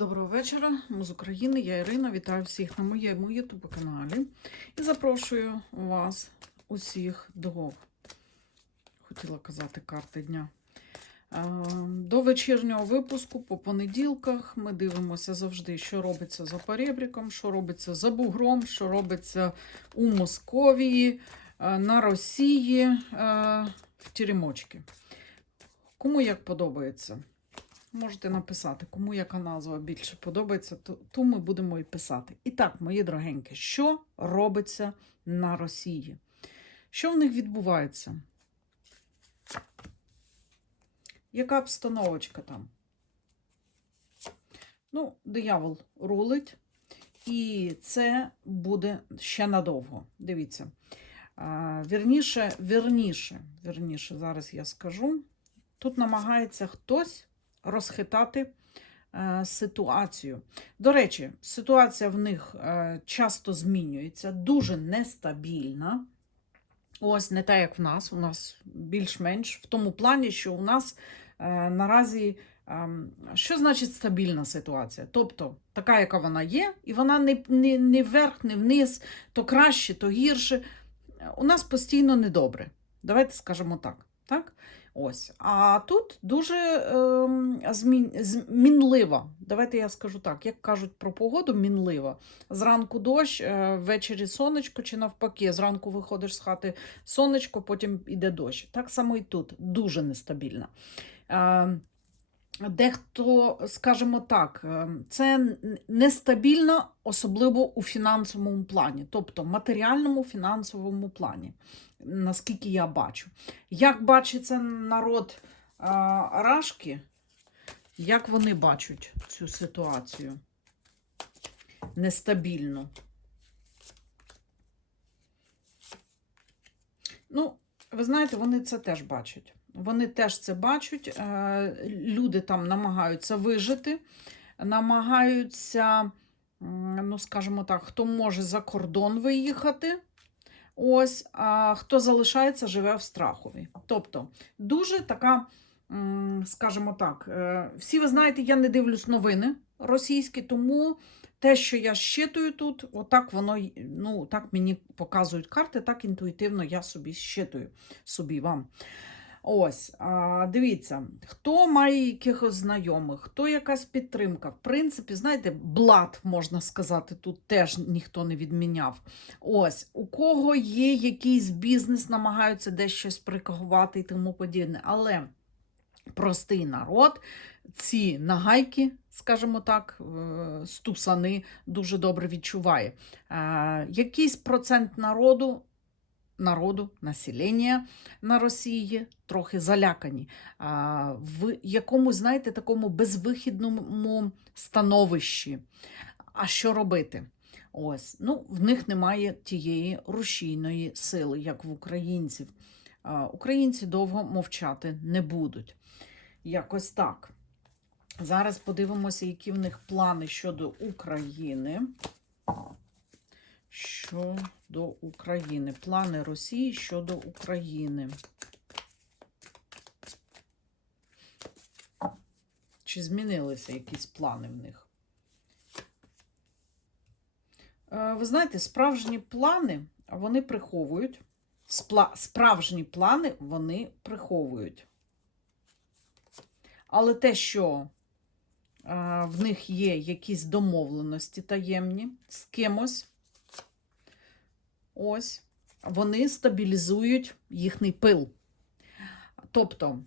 Доброго вечора, ми з України, я Ірина. Вітаю всіх на моєму ютуб каналі і запрошую вас усіх до, хотіла казати, карти дня. Е, До вечірнього випуску по понеділках ми дивимося завжди, що робиться за перебріком, що робиться за бугром, що робиться у Московії, е, на Росії, е, в Теремочці. Кому як подобається. Можете написати, кому яка назва більше подобається, то, ту ми будемо і писати. І так, мої дорогенькі, що робиться на Росії? Що в них відбувається? Яка обстановочка там? Ну, диявол рулить, і це буде ще надовго. Дивіться. Вірніше, вірніше, вірніше, зараз я скажу. Тут намагається хтось розхитати е, ситуацію. До речі, ситуація в них е, часто змінюється, дуже нестабільна. Ось не так, як в нас. У нас більш-менш в тому плані, що у нас е, наразі. ем, Що значить стабільна ситуація? Тобто така, яка вона є, і вона не, не, не вверх, не вниз, то краще, то гірше. У нас постійно недобре. Давайте скажемо так. так? Ось. А тут дуже ем, змін, змінлива. Давайте я скажу так, як кажуть про погоду, мінлива. Зранку дощ, е, ввечері сонечко, чи навпаки, зранку виходиш з хати сонечко, потім іде дощ. Так само і тут дуже нестабільна. Е, Дехто, скажімо так, е, це нестабільно, особливо у фінансовому плані, тобто матеріальному фінансовому плані, наскільки я бачу. Як бачиться народ а, Рашки, як вони бачать цю ситуацію нестабільну? Ну, ви знаєте, вони це теж бачать. Вони теж це бачать. Е, Люди там намагаються вижити, намагаються, ну, скажімо так, хто може за кордон виїхати. Ось, а хто залишається, живе в страхові. Тобто, дуже така, скажімо так, е, всі ви знаєте, я не дивлюсь новини російські, тому те, що я щитую тут, отак воно, ну, так мені показують карти, так інтуїтивно я собі щитую, собі вам. Ось, дивіться, хто має якихось знайомих, хто якась підтримка. В принципі, знаєте, блат, можна сказати, тут теж ніхто не відміняв. Ось, у кого є якийсь бізнес, намагаються десь щось прикагувати і тому подібне. Але простий народ, ці нагайки, скажімо так, е, стусани дуже добре відчуває. Е, Якийсь процент народу. Народу, населення на Росії трохи залякані, в якомусь, знаєте, такому безвихідному становищі. А що робити? Ось, ну, в них немає тієї рушійної сили, як в українців. Українці довго мовчати не будуть. Якось так. Зараз подивимося, які в них плани щодо України. Щодо України. Плани Росії щодо України. Чи змінилися якісь плани в них? Е, Ви знаєте, справжні плани вони приховують. Справжні плани вони приховують. Але те, що е, в них є якісь домовленості таємні з кимось, ось, вони стабілізують їхній пил. Тобто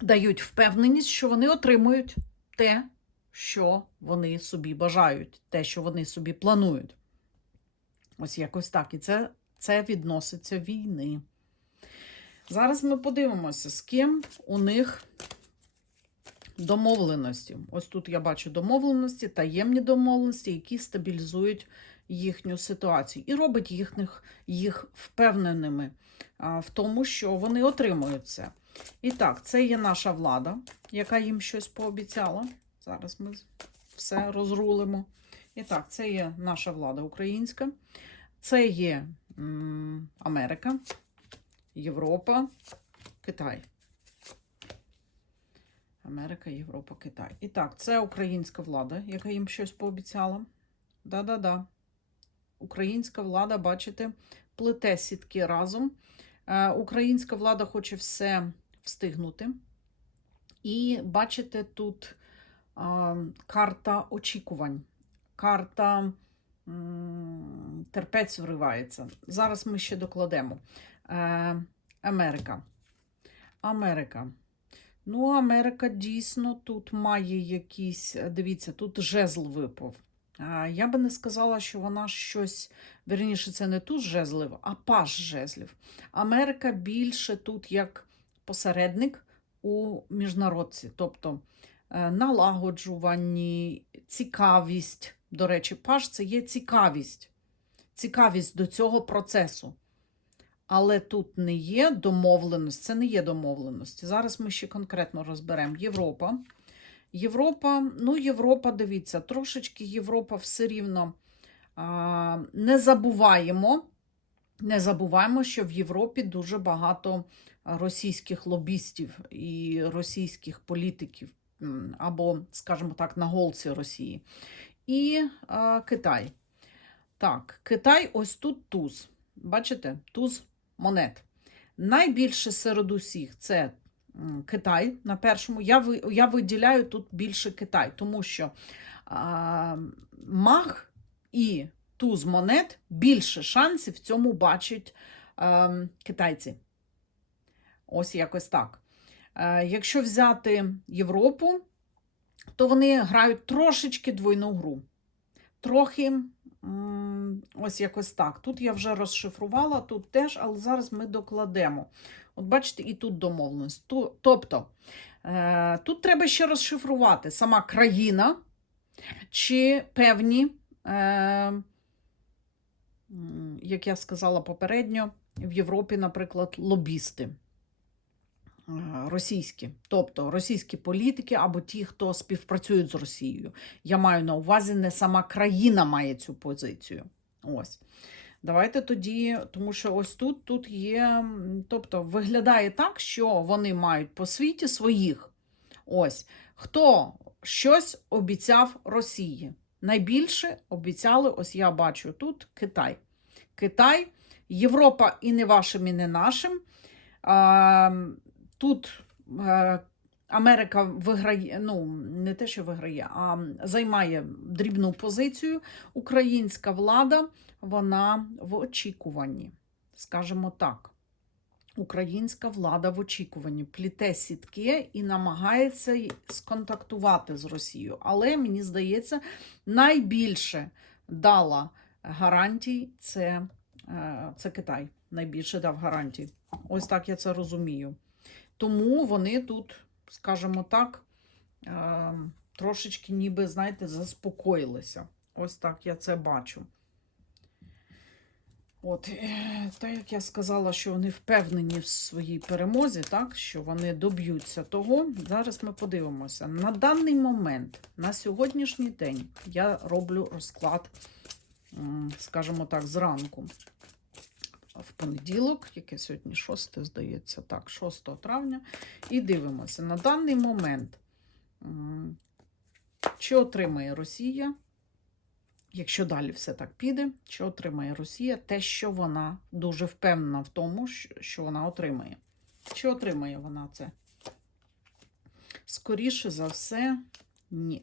дають впевненість, що вони отримують те, що вони собі бажають, те, що вони собі планують. Ось якось так. І це, це відноситься війни. Зараз ми подивимося, з ким у них домовленості. Ось тут я бачу домовленості, таємні домовленості, які стабілізують їхню ситуацію і робить їхніх, їх впевненими в тому, що вони отримують це. І так, це є наша влада, яка їм щось пообіцяла. Зараз ми все розрулимо. І так, це є наша влада українська, це є м, Америка, Європа, Китай. Америка, Європа, Китай. І так, це українська влада, яка їм щось пообіцяла. Да-да-да. Українська влада, бачите, плете сітки разом. Е, Українська влада хоче все встигнути. І бачите, тут карта очікувань, карта терпець вривається. Зараз ми ще докладемо. Е, Америка. Америка. Ну, Америка дійсно тут має якісь. Дивіться, тут жезл випав. Я би не сказала, що вона щось. Вірніше, це не туз жезлів, а паш жезлів. Америка більше тут як посередник у міжнародці, тобто е, налагоджуванні, цікавість. До речі, паш це є цікавість, цікавість до цього процесу. Але тут не є домовленість, це не є домовленості. Зараз ми ще конкретно розберемо Європа. Європа, ну, Європа, дивіться, трошечки Європа все рівно а, не забуваємо. Не забуваємо, що в Європі дуже багато російських лобістів і російських політиків, або, скажімо так, на голці Росії. І а, Китай. Так, Китай ось тут туз. Бачите, туз монет. Найбільше серед усіх це Китай на першому. Я, я виділяю тут більше Китай, тому що а, маг і туз монет більше шансів в цьому бачать ем, китайці. Ось якось так. Е, якщо взяти Європу, то вони грають трошечки двойну гру. Трохи ось якось так. Тут я вже розшифрувала, тут теж, але зараз ми докладемо. От бачите, і тут домовленість. Тобто, е, тут треба ще розшифрувати сама країна чи певні. Е, як я сказала попередньо, в Європі, наприклад, лобісти е, російські, тобто російські політики або ті, хто співпрацюють з Росією. Я маю на увазі, не сама країна має цю позицію. Ось. Давайте тоді, тому що ось тут, тут є, тобто виглядає так, що вони мають по світі своїх. Ось хто щось обіцяв Росії. Найбільше обіцяли, ось я бачу тут Китай. Китай, Європа і не вашим, і не нашим. Тут е, Америка виграє, ну, не те, що виграє, а займає дрібну позицію. Українська влада, вона в очікуванні, скажімо так. Українська влада в очікуванні пліте сітки і намагається сконтактувати з Росією. Але мені здається, найбільше дала гарантій це, е, це Китай. Найбільше дав гарантій. Ось так я це розумію. Тому вони тут, скажімо так, е, трошечки ніби, знаєте, заспокоїлися. Ось так я це бачу. От, е, так як я сказала, що вони впевнені в своїй перемозі, так, що вони доб'ються того. Зараз ми подивимося. На даний момент, на сьогоднішній день, я роблю розклад, скажімо так, зранку. В понеділок, яке сьогодні 6, здається, так, 6 травня. І дивимося. На даний момент, чи отримає Росія якщо далі все так піде, чи отримає Росія те, що вона дуже впевнена в тому, що вона отримає. Чи отримає вона це? Скоріше за все, ні.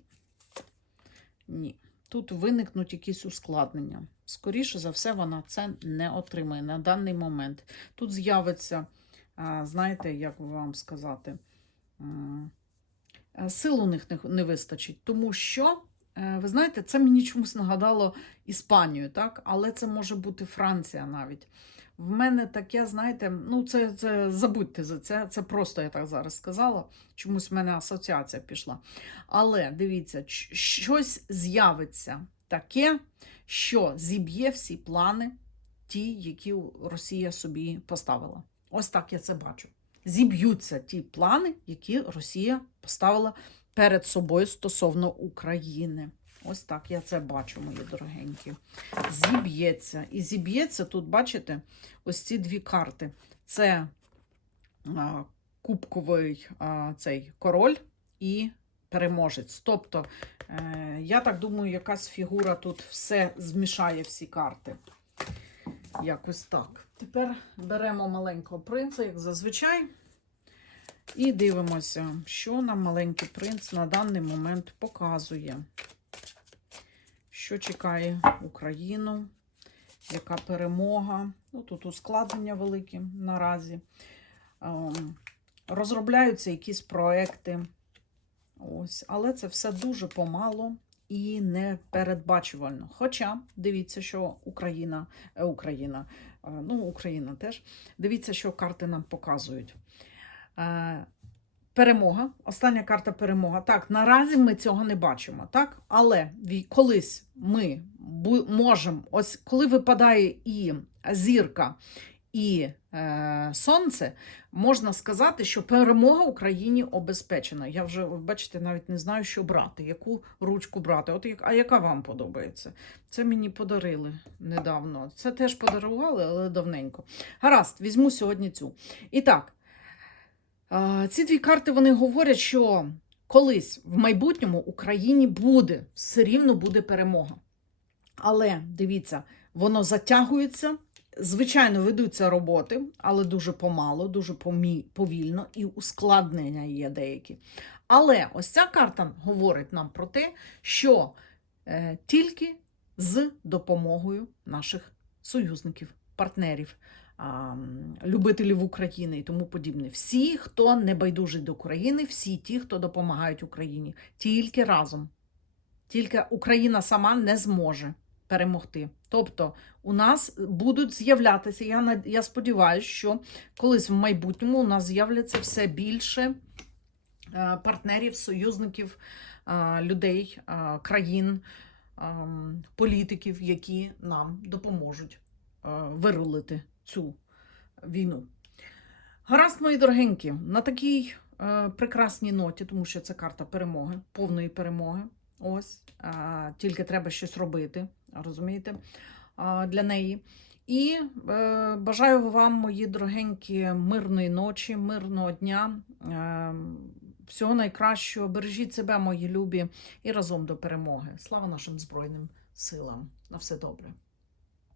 Ні. Тут виникнуть якісь ускладнення. Скоріше за все, вона це не отримає на даний момент. Тут з'явиться, знаєте, як вам сказати, сил у них не, не вистачить, тому що Е, Ви знаєте, це мені чомусь нагадало Іспанію, так? але це може бути Франція навіть. В мене таке, знаєте, ну це, це забудьте за це, це просто я так зараз сказала. Чомусь в мене асоціація пішла. Але дивіться, щось з'явиться таке, що зіб'є всі плани, ті, які Росія собі поставила. Ось так я це бачу. Зіб'ються ті плани, які Росія поставила перед собою стосовно України. Ось так я це бачу, мої дорогенькі. Зіб'ється. І зіб'ється тут, бачите, ось ці дві карти. Це а, кубковий а, цей король, і переможець. Тобто, е, я так думаю, якась фігура тут все змішає всі карти. Якось так. Тепер беремо маленького принца, як зазвичай, і дивимося, що нам маленький принц на даний момент показує. Що чекає Україну, яка перемога. Ну, тут ускладнення великі наразі. Ем, Розробляються якісь проекти. Ось, але це все дуже помало і непередбачувально. Хоча дивіться, що Україна, е, Україна, е, ну, Україна теж. Дивіться, що карти нам показують. Перемога, остання карта перемога. Так, наразі ми цього не бачимо, так? Але колись ми можемо, ось коли випадає і зірка, і е, сонце, можна сказати, що перемога Україні обезпечена. Я вже, бачите, навіть не знаю, що брати, яку ручку брати. От як- а яка вам подобається? Це мені подарили недавно. Це теж подарували, але давненько. Гаразд, візьму сьогодні цю. І так, ці дві карти вони говорять, що колись в майбутньому Україні буде, все рівно буде перемога. Але дивіться, воно затягується. Звичайно, ведуться роботи, але дуже помало, дуже помі- повільно, і ускладнення є деякі. Але ось ця карта говорить нам про те, що е, тільки з допомогою наших союзників, партнерів, любителів України і тому подібне. Всі, хто не байдужий до України, всі ті, хто допомагають Україні, тільки разом. Тільки Україна сама не зможе перемогти. Тобто у нас будуть з'являтися, я, я сподіваюся, що колись в майбутньому у нас з'являться все більше е, партнерів, союзників, е, людей, е, країн, е, політиків, які нам допоможуть вирулити цю війну. Гаразд, мої дорогенькі, на такій е, прекрасній ноті, тому що це карта перемоги, повної перемоги. Ось, е, тільки треба щось робити, розумієте, е, для неї. І е, бажаю вам, мої дорогенькі, мирної ночі, мирного дня. Е, всього найкращого. Бережіть себе, мої любі, і разом до перемоги. Слава нашим Збройним силам. На все добре.